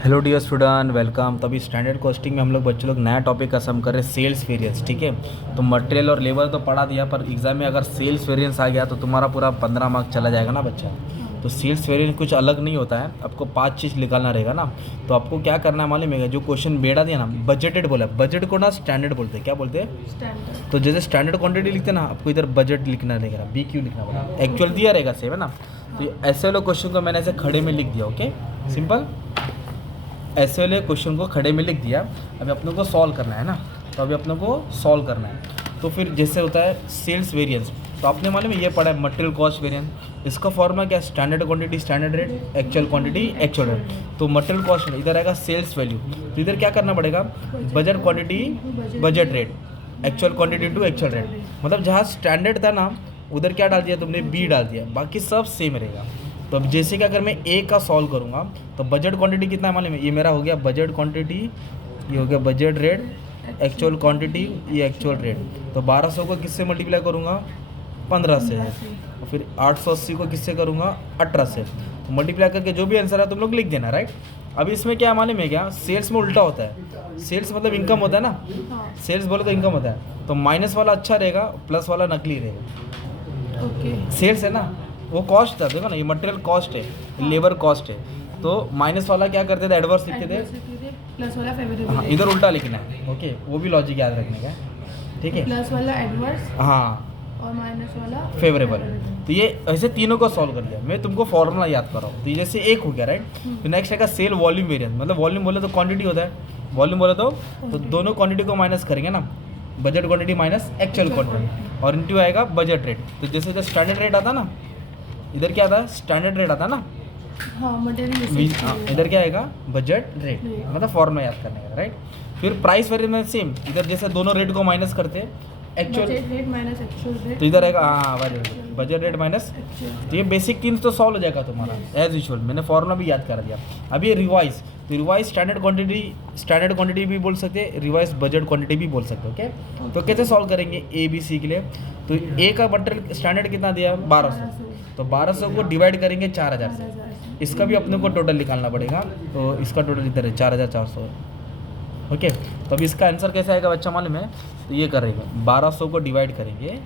Hello dear student, welcome. तभी standard costing में हम लोग बच्चे लोग नया टॉपिक का सम कर रहे हैं, सेल्स वेरिएंस। ठीक है, तो मटेरियल और लेबर तो पढ़ा दिया, पर एग्जाम में अगर सेल्स वेरिएंस आ गया तो तुम्हारा पूरा 15 मार्क चला जाएगा ना बच्चा। तो सेल्स वेरिएंस कुछ अलग नहीं होता है, आपको 5 चीज़ निकालना रहेगा ना। तो आपको क्या करना है मालूम है, जो क्वेश्चन बेड़ा दिया ना, बजटेड बोला, बजट को ना स्टैंडर्ड बोलते हैं। क्या बोलते हैं? स्टैंडर्ड। तो जैसे स्टैंडर्ड क्वांटिटी लिखते हैं ना, आपको इधर बजट लिखना रहेगा, बी क्यू लिखना पड़ेगा। एक्चुअल दिया रहेगा, सेम है ना। तो ऐसे वाले क्वेश्चन को मैंने ऐसे खड़े में लिख दिया। Okay, simple. ऐसे वाले क्वेश्चन को खड़े में लिख दिया। अभी अपने को सॉल्व करना है ना, तो अभी अपने को सॉल्व करना है। तो फिर जैसे होता है सेल्स वेरिएंस, तो आपने मालूम है ये पढ़ा है मटेरियल कॉस्ट वेरिएंस। इसका फॉर्मूला क्या है? Standard quantity standard rate, actual quantity actual rate. तो मटेरियल कॉस्ट इधर आएगा सेल्स वैल्यू, तो इधर क्या करना पड़ेगा? Budget quantity budget rate, actual quantity to actual rate. मतलब जहाँ स्टैंडर्ड था ना, उधर क्या डाल दिया तुमने? बी डाल दिया, बाकी सब सेम रहेगा। तो अब जैसे कि अगर मैं ए का सॉल्व करूँगा तो बजट क्वांटिटी कितना है मालूम है? ये मेरा हो गया बजट क्वांटिटी, ये हो गया बजट रेट, एक्चुअल क्वांटिटी, ये एक्चुअल रेट। तो 1200 को किससे मल्टीप्लाई करूँगा? 15 से। और फिर 880 को किससे करूँगा? 18 से। तो मल्टीप्लाई करके जो भी आंसर है तुम लोग लिख देना, राइट। अभी इसमें क्या मालूम है क्या? सेल्स में उल्टा होता है। सेल्स मतलब इनकम होता है ना, सेल्स बोले तो इनकम होता है। तो माइनस वाला अच्छा रहेगा, प्लस वाला नकली रहेगा। ओके, सेल्स है ना, वो कॉस्ट था, देखो ना, ये मटेरियल कॉस्ट है, लेबर कॉस्ट है। तो माइनस वाला क्या करते थे? एडवर्स लिखते थे, प्लस वाला फेवरेबल। हाँ, इधर उल्टा लिखना है। ओके, वो भी लॉजिक याद रखने का, ठीक है। प्लस वाला एडवर्स, हाँ, और माइनस वाला फेवरेबल। तो ये ऐसे तीनों को सॉल्व कर लिया। मैं तुमको फॉर्मूला याद कर रहा हूँ। तो ये जैसे एक हो गया, राइट। तो नेक्स्ट है सेल वॉल्यूम वेरिएंस। मतलब वॉल्यूम बोले तो क्वांटिटी होता है, वॉल्यूम बोले तो दोनों क्वांटिटी को माइनस करेंगे ना, budget quantity minus actual quantity, और इनटू आएगा बजट रेट। तो जैसे जैसे स्टैंडर्ड रेट आता ना, इधर क्या आता? स्टैंडर्ड रेट आता ना, हाँ, मटेरियल। इधर क्या आएगा? Budget rate. मतलब फॉर्मूला याद करने का, राइट। फिर प्राइस वेरिएंस में सेम, इधर जैसे दोनों रेट को माइनस करते हैं, actual rate minus actual rate, तो इधर आएगा, हाँ, बजट रेट माइनस। तो ये बेसिक तीन तो सॉल्व हो जाएगा तुम्हारा एज यूजुअल। मैंने फॉर्मूला भी याद कर दिया। अभी ये रिवाइज, तो रिवाइज स्टैंडर्ड क्वांटिटी भी बोल सकते हैं, रिवाइज बजट क्वांटिटी भी बोल सकते हो। ओके, तो कैसे सॉल्व करेंगे ए बी सी के लिए? तो ए का मटेरियल स्टैंडर्ड कितना दिया? 1200। तो 1200 को डिवाइड करेंगे 4000 से। इसका भी अपने को टोटल निकालना पड़ेगा। तो इसका टोटल इधर है 4400। ओके, तो अब इसका आंसर कैसे आएगा बच्चा मालूम है? तो ये करेंगे 1200 को डिवाइड करेंगे,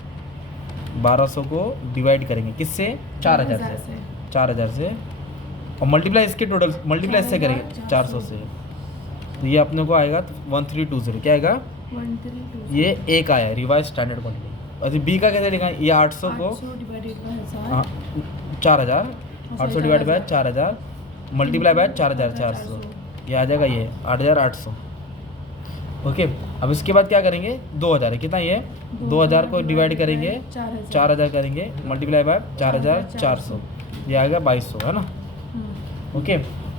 1200 को डिवाइड करेंगे किससे? 4000 से, 4000 से, और मल्टीप्लाई इसके टोटल मल्टीप्लाई इससे करेंगे 400 से। तो ये अपने को आएगा 1320। क्या आएगा? 1320। ये एक आया रिवाइज स्टैंडर्ड क्वांटिटी। और बी का कैसे लिखा? ये 800 को, हाँ, 4000, 800 डिवाइड बाय 4000 मल्टीप्लाई बाय 4400, ये आ जाएगा ये 8800। ओके, अब इसके बाद क्या करेंगे? 2000 है, कितना ये? 2000 को डिवाइड करेंगे 4000 करेंगे मल्टीप्लाई बाय 4400, ये आ गया 2200, है ना। ओके,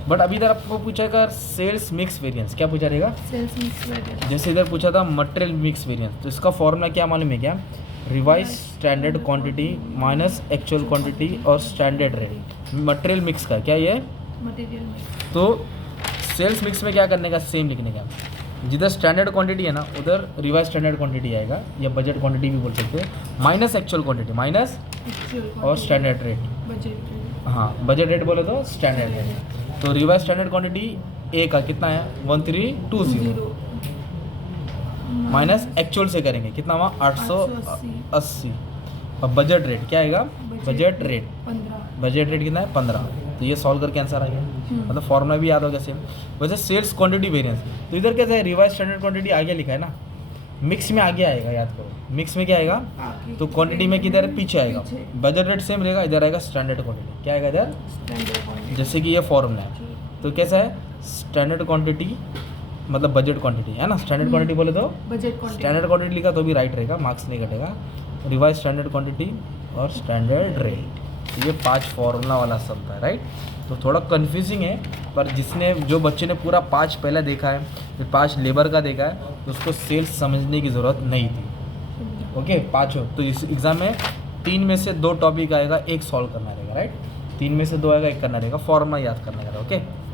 बट अभी इधर आपको पूछेगा सेल्स मिक्स वेरिएंस। क्या पूछा रहेगा? Sales mix variance. जैसे इधर पूछा था मटेरियल मिक्स वेरिएंस, तो इसका फॉर्मूला क्या मालूम है क्या? Revise standard quantity minus actual quantity और स्टैंडर्ड रेट। मटेरियल मिक्स का क्या ये? Material mix. तो सेल्स मिक्स में क्या करने का? सेम लिखने का। जिधर स्टैंडर्ड क्वांटिटी है ना, उधर रिवाइज स्टैंडर्ड क्वांटिटी आएगा, या बजट क्वांटिटी भी बोल सकते हैं, माइनस एक्चुअल क्वांटिटी, माइनस और स्टैंडर्ड रेट। बजट, हाँ, बजट रेट बोले तो स्टैंडर्ड रेट। तो रिवाइज स्टैंडर्ड क्वांटिटी ए का कितना है? 1320 माइनस एक्चुअल से करेंगे कितना हुआ? 880। और बजट रेट क्या आएगा? Budget rate 15। बजट रेट कितना है? 15। तो ये सॉल्व करके आंसर आ गया। मतलब फॉर्मूला भी याद हो गया सेम। वैसे सेल्स क्वांटिटी वेरिएंस, तो इधर कैसे है? रिवाइज स्टैंडर्ड क्वांटिटी आगे लिखा है ना, मिक्स में आगे आएगा, याद करो। मिक्स में क्या आएगा? तो क्वांटिटी में किधर? पीछे आएगा। बजट रेट सेम रहेगा, इधर आएगा स्टैंडर्ड क्वांटिटी। क्या आएगा इधर? जैसे कि ये फॉर्मूला है, तो कैसा है? स्टैंडर्ड क्वांटिटी मतलब बजट क्वांटिटी, है ना। स्टैंडर्ड क्वांटिटी बोले तो बजट क्वांटिटी, स्टैंडर्ड क्वांटिटी लिखा तो भी राइट रहेगा, मार्क्स नहीं कटेगा। रिवाइज स्टैंडर्ड क्वांटिटी और स्टैंडर्ड रेट, ये 5 फॉर्मूला वाला शब्द है, राइट। तो थोड़ा कंफ्यूजिंग है, पर जो बच्चे ने पूरा 5 पहले देखा है, फिर 5 लेबर का देखा है, तो उसको सेल्स समझने की ज़रूरत नहीं थी। ओके, 5 हो तो इस एग्ज़ाम में 3 में से 2 टॉपिक आएगा, एक सॉल्व करना रहेगा, राइट। 3 में से 2 आएगा, एक करना रहेगा, फॉर्मूला याद करना रहेगा। ओके।